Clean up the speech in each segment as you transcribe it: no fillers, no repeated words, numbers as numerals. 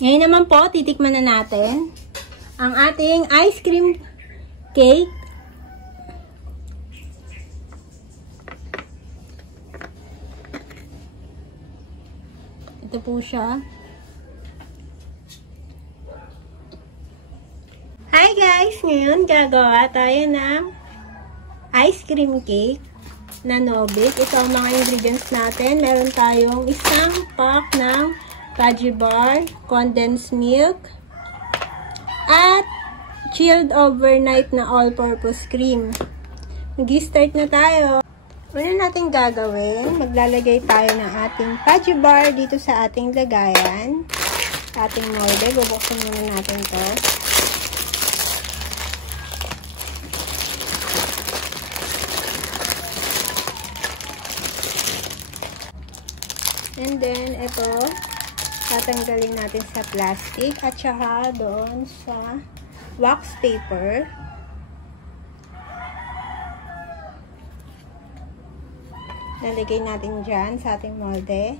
Ngayon naman po, titikman na natin ang ating ice cream cake. Ito po siya. Hi guys! Ngayon gagawa tayo ng ice cream cake na no-bake. Ito ang mga ingredients natin. Meron tayong isang pack ng fudgy bar, condensed milk, at chilled overnight na all-purpose cream. Mag-start na tayo. Una natin gagawin, maglalagay tayo ng ating fudgy bar dito sa ating lagayan. Sa ating molde, bubuksan muna natin to. And then, ito, tatanggalin natin sa plastic at saka doon sa wax paper. Lalagay natin dyan sa ating molde.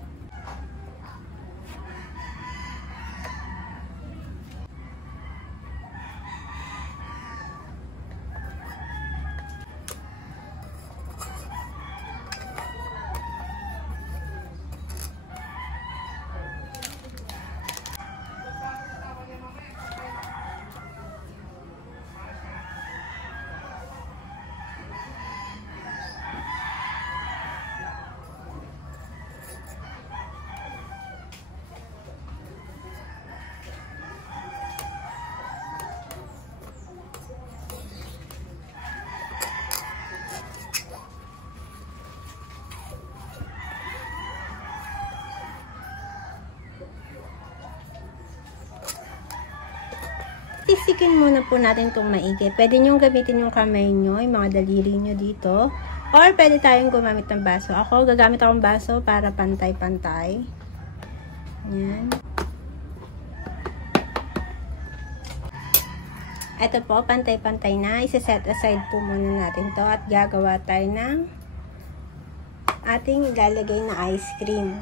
Tisikin muna po natin itong maigi. Pwede nyo gamitin yung kamay nyo, yung mga daliri nyo dito. Or pwede tayong gumamit ng baso. Ako, gagamit akong baso para pantay-pantay. Ayan. Ito po, pantay-pantay na. Isa-set aside po muna natin to at gagawa tayo ng ating ilalagay na ice cream.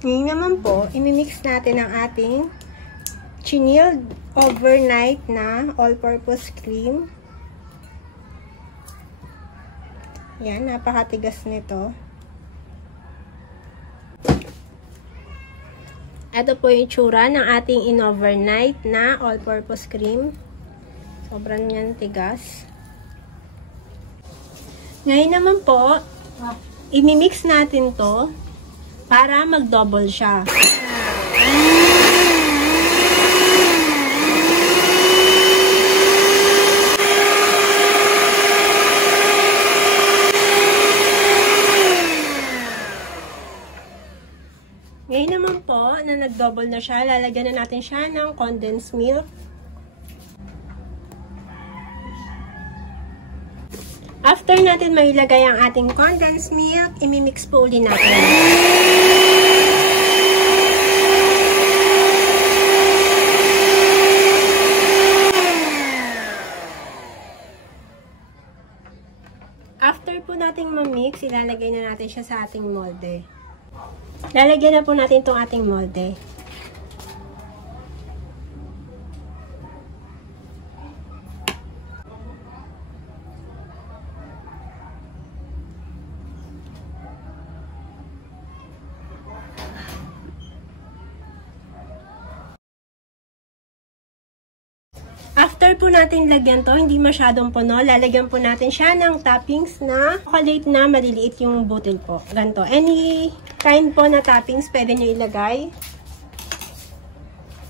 Ngayon naman po, imimix natin ang ating chilled overnight na all-purpose cream. Yan, napakatigas nito. Ito po yung itsura ng ating in-overnight na all-purpose cream. Sobrang yan tigas. Ngayon naman po, imimix natin to para mag-double siya. Ngayon naman po, na nag-double na siya, lalagyan na natin siya ng condensed milk. After natin mailagay ang ating condensed milk, imimix po ulit natin. After po nating mamix, ilalagay na natin siya sa ating molde. Lalagyan na po natin itong ating molde. After po natin lagyan to, hindi masyadong puno, lalagyan po natin siya ng toppings na chocolate na maliliit yung butil po. Ganito. Any kind po na toppings pwede nyo ilagay.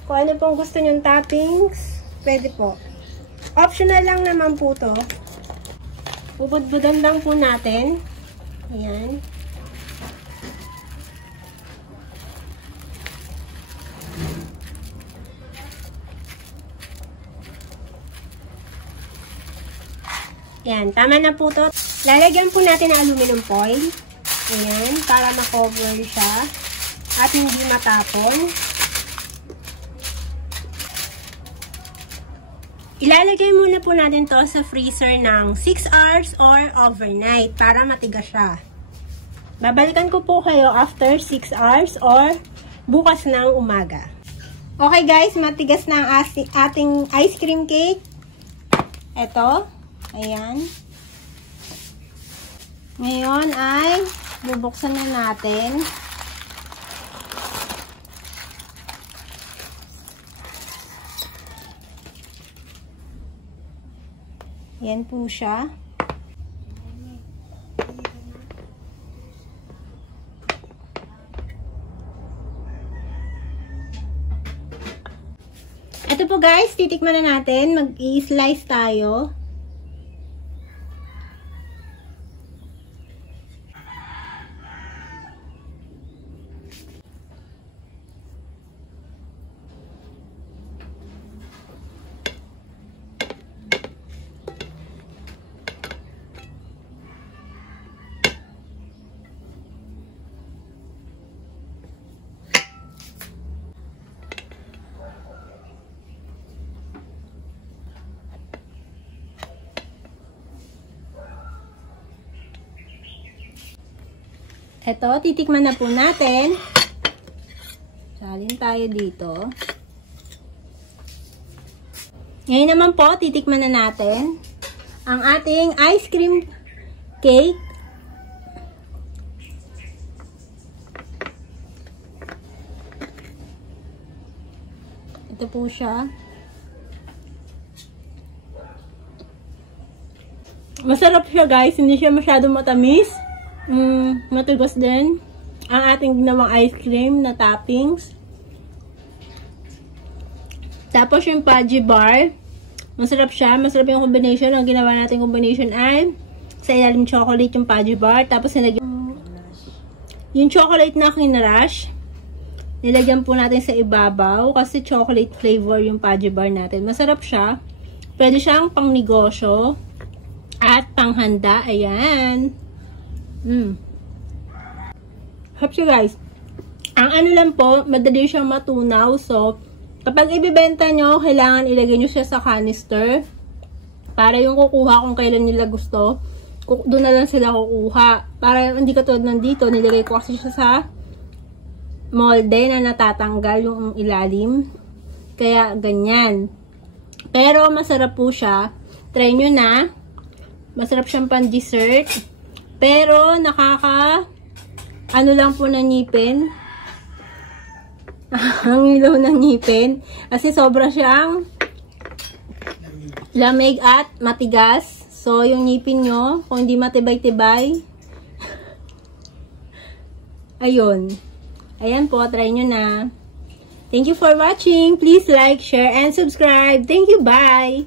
Kung ano pong gusto nyong toppings, pwede po. Optional lang naman po to. Bubud-budan lang po natin. Ayan. Yan, tama na po to. Lalagyan po natin ng aluminum foil. Ayan, para ma-cover siya at hindi matapon. Ilalagay muna po natin to sa freezer ng 6 hours or overnight para matigas siya. Babalikan ko po kayo after 6 hours or bukas ng umaga. Okay guys, matigas na ang ating ice cream cake. Ito. Ayan. Ngayon ay bubuksan na natin. Yan po siya. Ito po guys, titikman na natin. Mag-i-slice tayo. Ito, titikman na po natin. Salin tayo dito. Ngayon naman po, titikman na natin ang ating ice cream cake. Ito po siya. Masarap siya guys, hindi siya masyadong matamis. Matigas din ang ating ginawang ice cream na toppings. Tapos yung Pudgy bar, masarap siya. Masarap yung combination. Ang ginawa natin combination ay sa ilalim chocolate yung Pudgy bar. Tapos nilagyan yung chocolate na kinrush. Nilagyan po natin sa ibabaw kasi chocolate flavor yung Pudgy bar natin. Masarap siya. Pwede siyang pang negosyo at panghanda. Ayan. Sarap siya guys. Ang ano lang po, madali siyang matunaw. So, kapag ibibenta nyo, kailangan ilagay nyo siya sa canister. Para yung kukuha kung kailan nila gusto, doon na lang sila kukuha. Para hindi katulad nandito, nilagay ko kasi siya sa molde na natatanggal yung ilalim. Kaya ganyan. Pero masarap po siya. Try nyo na. Masarap siyang pan dessert. Pero, ano lang po ng ngipin. Ang ilaw ng ngipin. Kasi sobra siyang lamig at matigas. So, yung ngipin nyo, kung hindi matibay-tibay, ayun. Ayan po, try nyo na. Thank you for watching. Please like, share, and subscribe. Thank you, bye!